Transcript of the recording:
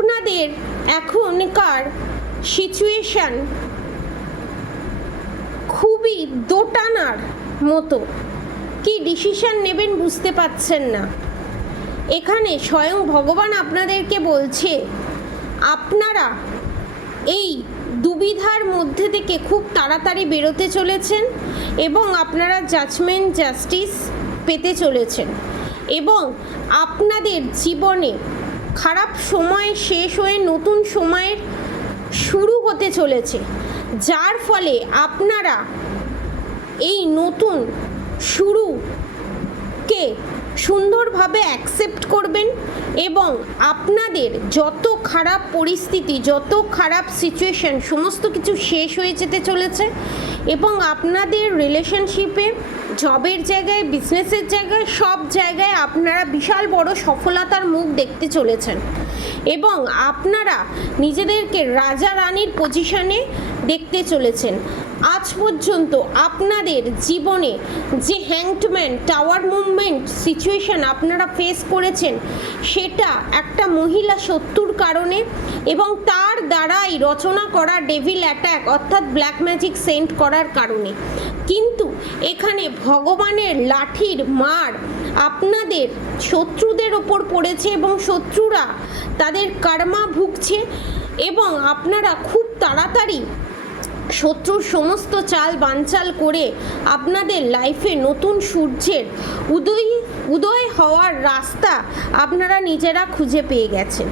আপনাদের এখনকার সিচুয়েশান খুবই দোটানার মতো, কি ডিসিশন নেবেন বুঝতে পারছেন না। এখানে স্বয়ং ভগবান আপনাদেরকে বলছে আপনারা এই দুবিধার মধ্যে থেকে খুব তাড়াতাড়ি বেরোতে চলেছেন এবং আপনারা জাস্টিস পেতে চলেছেন এবং আপনাদের জীবনে খারাপ সময় শেষ হয়ে নতুন সময়ের শুরু হতে চলেছে, যার ফলে আপনারা এই নতুন শুরুকে সুন্দরভাবে অ্যাকসেপ্ট করবেন এবং আপনাদের যত খারাপ পরিস্থিতি, যত খারাপ সিচুয়েশন সমস্ত কিছু শেষ হয়ে যেতে চলেছে এবং আপনাদের রিলেশনশিপে, জবের জায়গায়, বিজনেসের জায়গায়, সব জায়গায় আপনারা বিশাল বড় সফলতার মুখ দেখতে চলেছেন এবং আপনারা নিজেদেরকে রাজা রানীর পজিশনে দেখতে চলেছেন। আজ পর্যন্ত আপনাদের জীবনে যে হ্যাংডম্যান টাওয়ার মুভমেন্ট সিচুয়েশান আপনারা ফেস করেছেন সেটা একটা মহিলা শত্রুর কারণে এবং তার দ্বারাই রচনা করা ডেভিল অ্যাটাক অর্থাৎ ব্ল্যাক ম্যাজিক সেন্ট করার কারণে। কিন্তু এখানে ভগবানের লাঠির মার আপনাদের শত্রুদের ওপর পড়েছে এবং শত্রুরা তাদের কর্মা ভুগছে এবং আপনারা খুব তাড়াতাড়ি শত্রুর সমস্ত চাল বানচাল করে আপনাদের লাইফে নতুন সূর্যের উদয় হওয়ার রাস্তা আপনারা নিজেরা খুঁজে পেয়ে গেছেন।